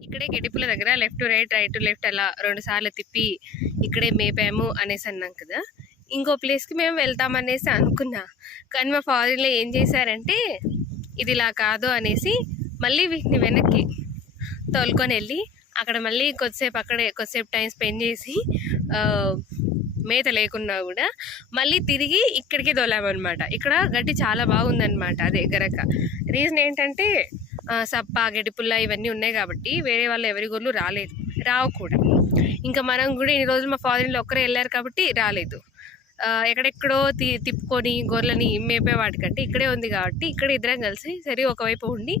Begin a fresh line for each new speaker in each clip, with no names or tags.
ఇక్కడే గడిపుల దగ్గర left right right left అలా రెండు సార్లు తిప్పి ఇక్కడే మేపాము అనేసి అన్నాం కదా. ఇంకో ప్లేస్కి మేము వెళ్తాం అనేసి అనుకున్నా. కానీ మా ఫాదర్లో ఏం చేశారంటే ఇది ఇలా కాదు అనేసి మళ్ళీ వీటిని వెనక్కి తోలుకొని వెళ్ళి అక్కడ మళ్ళీ కొద్దిసేపు అక్కడే కొద్దిసేపు టైం స్పెండ్ చేసి మేత లేకున్నా కూడా మళ్ళీ తిరిగి ఇక్కడికి తోలామన్నమాట. ఇక్కడ గడ్డి చాలా బాగుందన్నమాట అదే గరక రీజన్ ఏంటంటే సప్ప గడిపుల్ల ఇవన్నీ ఉన్నాయి కాబట్టి వేరే వాళ్ళు ఎవరి గొర్రెలు రాలేదు. రావు కూడా. ఇంకా మనం కూడా ఇన్ని రోజులు మా ఫాదర్ ఒక్కరే వెళ్ళారు కాబట్టి రాలేదు. ఎక్కడెక్కడో తి తిప్పుకొని గొర్రెలని మేపే వాటికంటే ఇక్కడే ఉంది కాబట్టి ఇక్కడ ఇద్దరం కలిసి సరే ఒకవైపు ఉండి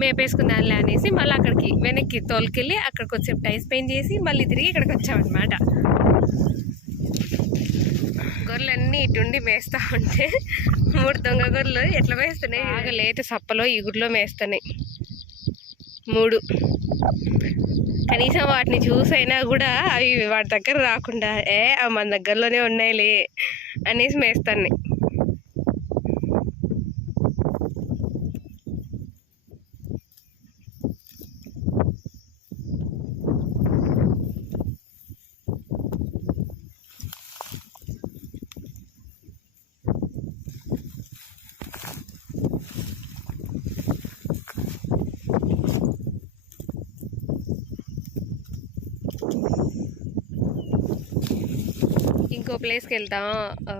మేపేసుకుందాంలే అనేసి మళ్ళీ అక్కడికి వెనక్కి తోలుకెళ్ళి అక్కడ కొంచెం టైం స్పెండ్ చేసి మళ్ళీ తిరిగి ఇక్కడికి వచ్చామన్నమాట. గొర్రెలన్నీ ఇటుండి మేస్తూ ఉంటే మూడు దొంగ గొర్రెలు ఎట్లా మేస్తున్నాయి? బాగా లేత సప్పలో ఇగురులో మేస్తున్నాయి. మూడు. కనీసం వాటిని చూసైనా కూడా అవి వాటి దగ్గర రాకుండా ఏ అవి మన దగ్గరలోనే ఉన్నాయిలే అనేసి మేస్తాన్ని. ఇంకో ప్లేస్కి వెళ్తాం ఆ,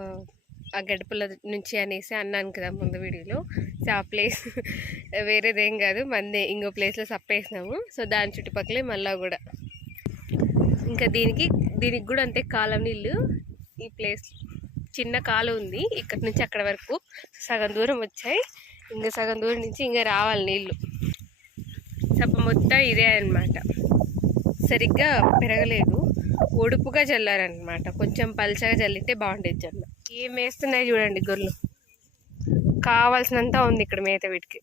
ఆ గడుపుల నుంచి అనేసి అన్నాను కదా ముందు వీడియోలో. సో ఆ ప్లేస్ వేరేదేం కాదు మందే ఇంకో ప్లేస్లో సప్పేసినాము. సో దాని చుట్టుపక్కలే మళ్ళా కూడా. ఇంకా దీనికి దీనికి కూడా అంతే కాలం నీళ్ళు. ఈ ప్లేస్ చిన్న కాలు ఉంది ఇక్కడ నుంచి అక్కడ వరకు సగం దూరం వచ్చాయి. ఇంకా సగం దూరం నుంచి ఇంకా రావాలి నీళ్ళు. సప్ప మొత్తం ఇదే అన్నమాట. సరిగ్గా పెరగలేదు. ఒడుపుగా చల్లారనమాట కొంచెం పల్చగా చల్లితే బాగుండేది జొన్న ఏం వేస్తున్నాయి చూడండి గొర్రెలు. కావాల్సినంత ఉంది ఇక్కడ మేత వీటికి.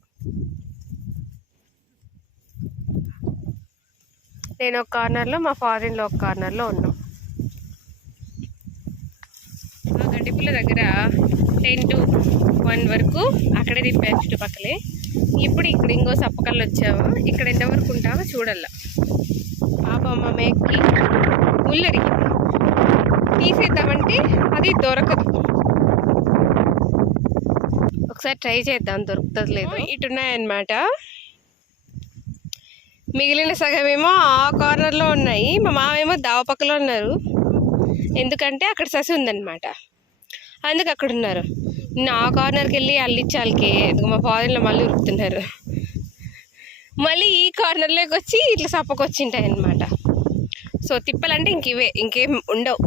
నేను ఒక కార్నర్లో మా ఫారిన్లో ఒక కార్నర్లో ఉన్నాం. మా గడ్డిపుల దగ్గర టెన్ టు వన్ వరకు అక్కడే తిప్పాను చుట్టుపక్కలే. ఇప్పుడు ఇక్కడ ఇంకో సప్పకల్లు వచ్చాము. ఇక్కడ ఎంతవరకు ఉంటామో చూడాల పాప మా మేక్కి ముల్లరికి తీసేద్దామంటే అది దొరకదు. ఒకసారి ట్రై చేద్దాం దొరుకుతుంది లేదు. ఇటున్నాయన్నమాట. మిగిలిన సగమేమో ఆ కార్నర్లో ఉన్నాయి. మా మామేమో దావ పక్కలో ఉన్నారు. ఎందుకంటే అక్కడ ససి ఉందన్నమాట. అందుకు అక్కడ ఉన్నారు. నేను ఆ కార్నర్కి వెళ్ళి అల్లిచ్చాలకి. ఎందుకు మా ఫాదర్లో మళ్ళీ ఉరుకుతున్నారు. మళ్ళీ ఈ కార్నర్లోకి వచ్చి ఇట్లా సప్పకొచ్చింటాయి అనమాట సో తిప్పలంటే ఇంక ఇవే ఇంకేం ఉండవు.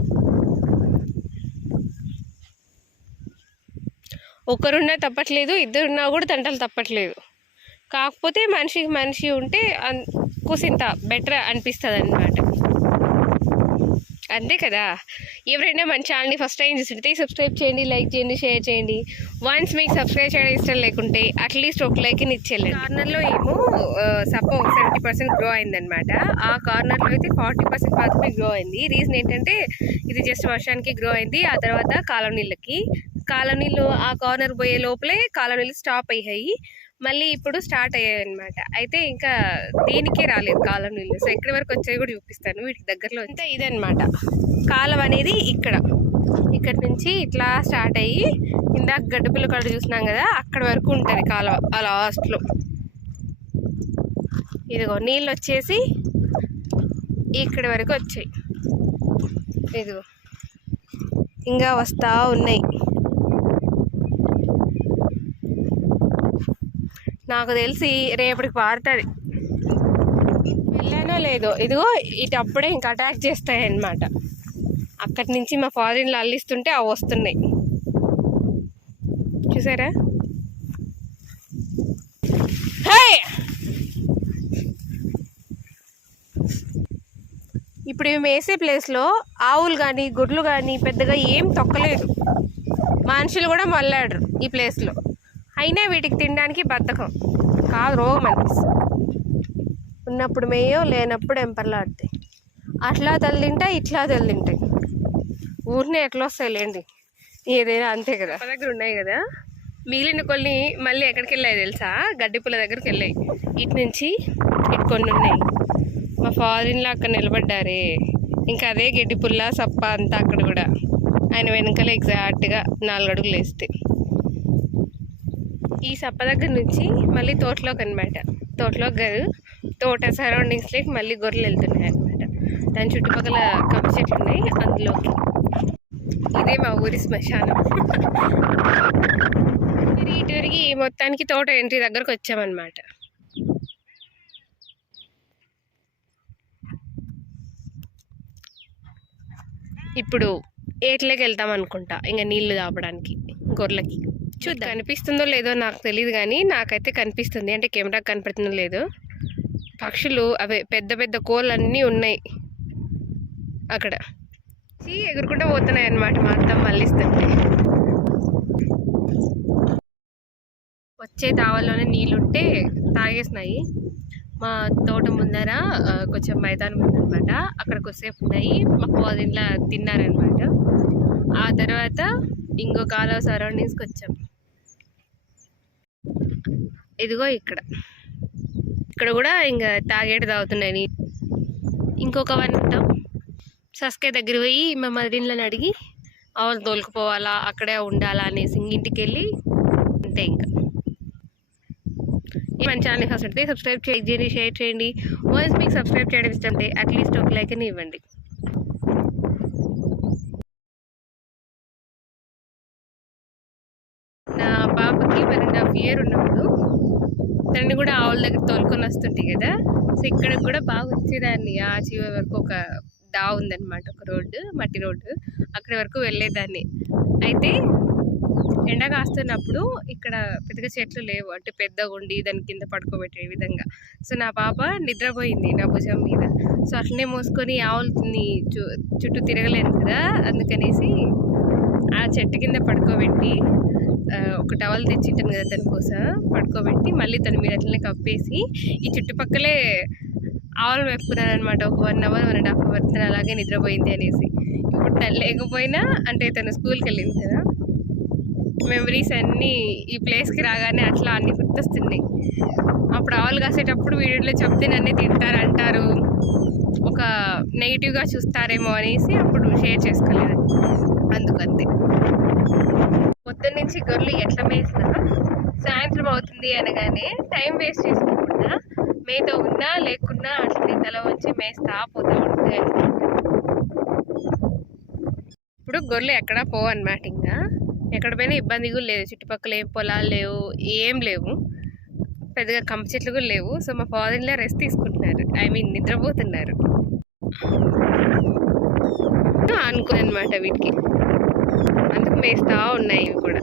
ఒకరున్నా తప్పట్లేదు ఇద్దరున్నా కూడా తంటలు తప్పట్లేదు. కాకపోతే మనిషికి మనిషి ఉంటే కూసింత బెటర్ అనిపిస్తుంది అన్నమాట అంతే కదా? ఎవరైనా మన ఛానల్ని ఫస్ట్ టైం చూస్తుంటే సబ్స్క్రైబ్ చేయండి లైక్ చేయండి షేర్ చేయండి. వన్స్ మీకు సబ్స్క్రైబ్ చేయడం ఇష్టం లేకుంటే అట్లీస్ట్ ఒక లైక్ ఇచ్చేయండి. కార్నర్లో ఏమో సపో సెవెంటీ పర్సెంట్ గ్రో అయిందనమాట ఆ కార్నర్లో అయితే ఫార్టీ పర్సెంట్ మాత్రమే గ్రో అయింది. రీజన్ ఏంటంటే ఇది జస్ట్ వర్షానికి గ్రో అయింది. ఆ తర్వాత కాలం నీళ్ళకి ఆ కార్నర్ పోయే లోపలే కాలం స్టాప్ అయ్యాయి. మళ్ళీ ఇప్పుడు స్టార్ట్ అయ్యాయి అనమాట అయితే ఇంకా దీనికే రాలేదు కాలం నీళ్ళు. సో ఎక్కడి వరకు వచ్చాయి కూడా చూపిస్తాను వీటికి దగ్గరలో అంతా ఇదనమాట కాలం అనేది ఇక్కడ. ఇక్కడ నుంచి ఇట్లా స్టార్ట్ అయ్యి ఇందాక గడ్డపిల్ల కడ చూసినాం కదా అక్కడ వరకు ఉంటుంది కాలువ ఆ లాస్ట్లో. ఇదిగో నీళ్ళు వచ్చేసి ఇక్కడి వరకు వచ్చాయి. ఇదిగో. ఇంకా వస్తూ ఉన్నాయి. నాకు తెలిసి రేపటికి పారుతుంది వెళ్ళానో లేదో? ఇదిగో ఇటు అప్పుడే ఇంకా అటాక్ చేస్తాయి అన్నమాట అక్కడి నుంచి మా ఫారిన్లు అల్లిస్తుంటే అవి వస్తున్నాయి. చూసారా? హే! ఇప్పుడు ఇవి మేసే ప్లేస్లో ఆవులు కానీ గుడ్లు కానీ పెద్దగా ఏం తొక్కలేదు. మనుషులు కూడా మళ్ళాడరు ఈ ప్లేస్లో అయినా వీటికి తినడానికి బద్ధకం. కాదు రోగం అనిపిస్తుంది. ఉన్నప్పుడు మేయో లేనప్పుడు ఎంపర్లాడతాయి అట్లా తల్లింటాయి ఇట్లా తల్లింటాయి ఊరినే ఎట్లా వస్తాయి లేండి. ఏదైనా అంతే కదా. మా దగ్గర ఉన్నాయి కదా. మిగిలిన కొన్ని మళ్ళీ ఎక్కడికి వెళ్ళాయి తెలుసా? గడ్డిపుల దగ్గరికి వెళ్ళాయి. ఇటు నుంచి ఇటు కొన్ని ఉన్నాయి. మా ఫాదర్లో అక్కడ నిలబడ్డారే. ఇంకా అదే గడ్డి పుల్ల సప్ప అంతా అక్కడ కూడా. ఆయన వెనకాల ఎగ్జాక్ట్గా నాలుగు అడుగులు వేస్తే. ఈ సప్ప దగ్గర నుంచి మళ్ళీ తోటలోకి అనమాట తోటలోకి కాదు తోట సరౌండింగ్స్లోకి మళ్ళీ గొర్రెలు వెళ్తున్నాయి అనమాట దాని చుట్టుపక్కల కప్ప చెట్లు ఉన్నాయి అందులోకి. ఇదే మా ఊరి శ్మశానం. మరి మొత్తానికి తోట ఎంట్రీ దగ్గరకు వచ్చామన్నమాట. ఇప్పుడు ఏట్లోకి వెళ్తాం అనుకుంటా. ఇంకా నీళ్ళు తాపడానికి గొర్రెలకి. చూద్దాం. కనిపిస్తుందో లేదో నాకు తెలియదు కానీ నాకైతే కనిపిస్తుంది. అంటే కెమెరా కనపడుతుందో లేదో. పక్షులు అవే పెద్ద పెద్ద కోళ్ళు అన్నీ ఉన్నాయి. అక్కడ. చీ ఎగురుకుంటూ పోతున్నాయి అన్నమాట మా అత్త మళ్ళీస్తుంటే వచ్చే తావల్లోనే నీళ్ళుంటే తాగేసినాయి. మా తోట ముందర కొంచెం మైదానం ఉందన్నమాట. అక్కడ కొద్దిసేపు ఉన్నాయి. మా ఫాదర్లా తిన్నారనమాట ఆ తర్వాత ఇంకో కాలువ సరౌండింగ్స్కి వచ్చాం ఇదిగో ఇక్కడ. ఇక్కడ కూడా ఇంకా తాగేట తాగుతున్నాయి ఇంకొక వన్ ఉంటాం సస్కే దగ్గర పోయి మా మదిరిన్లని అడిగి అవును తోలుకుపోవాలా అక్కడే ఉండాలా అనేసి ఇంటికి వెళ్ళి అంతే ఇంకా. ఈ మన ఛానల్ ఫస్ట్ అయితే సబ్స్క్రైబ్ చేయండి షేర్ చేయండి. వాయిస్ మీకు సబ్స్క్రైబ్ చేయడం ఇష్టం ఉంటే అట్లీస్ట్ ఒక లైక్ అని ఇవ్వండి నా పాపకి వన్ అండ్ హాఫ్ ఇయర్ ఉన్నప్పుడు తనని కూడా ఆవుల దగ్గర తోలుకొని వస్తుంటాయి కదా సో ఇక్కడ కూడా బాగా వచ్చేదాన్ని. ఆ చివరి వరకు ఒక దా ఉందన్నమాట ఒక రోడ్డు మట్టి రోడ్డు. అక్కడి వరకు వెళ్ళేదాన్ని. అయితే ఎండ కాస్తున్నప్పుడు ఇక్కడ పెద్దగా చెట్లు లేవు. అంటే పెద్దగా ఉండి దాని కింద పడుకోబెట్టే విధంగా. సో నా పాప నిద్రపోయింది నా భుజం మీద. సో అట్లనే మోసుకొని ఆవులని చు చుట్టూ తిరగలేను కదా అందుకనేసి ఆ చెట్టు కింద పడుకోబెట్టి ఒక టవల్ తెచ్చింటాను కదా దానికోసం పడుకోబెట్టి మళ్ళీ తన మీద అట్లనే కప్పేసి ఈ చుట్టుపక్కలే ఆవులు మేపుకున్నాను అనమాట ఒక one hour one and half hour తను అలాగే నిద్రపోయింది అనేసి. ఇప్పుడు తను లేకపోయినా అంటే తను స్కూల్కి వెళ్ళింది కదా మెమరీస్ అన్నీ ఈ ప్లేస్కి రాగానే అట్లా అన్నీ గుర్తొస్తున్నాయి. అప్పుడు ఆవులు కాసేటప్పుడు వీడియోలో చెప్తే నన్నే తింటారు అంటారు ఒక నెగిటివ్గా చూస్తారేమో అనేసి అప్పుడు షేర్ చేసుకోలేదు. అందుకంతే. పొద్దున్న నుంచి గొర్రెలు ఎట్లా మేసినా సాయంత్రం అవుతుంది అనగానే టైం వేస్ట్ చేసుకోకుండా మేత ఉన్నా లేకున్నా అట్లనే తల వంచి మేస్తా పోతా ఉంటాయి ఇప్పుడు గొర్రెలు ఎక్కడా పోవు అనమాట ఇంకా. ఎక్కడ పోయినా ఇబ్బంది కూడా లేదు. చుట్టుపక్కల ఏం పొలాలు లేవు ఏం లేవు. పెద్దగా కంప చెట్లు కూడా లేవు. సో మా ఫాదర్లో రెస్ట్ తీసుకుంటున్నారు. ఐ మీన్ నిద్రపోతున్నారు. అనుకోనమాట అనమాట వీటికి. అందుకు మేస్తూ ఉన్నాయి ఇవి కూడా.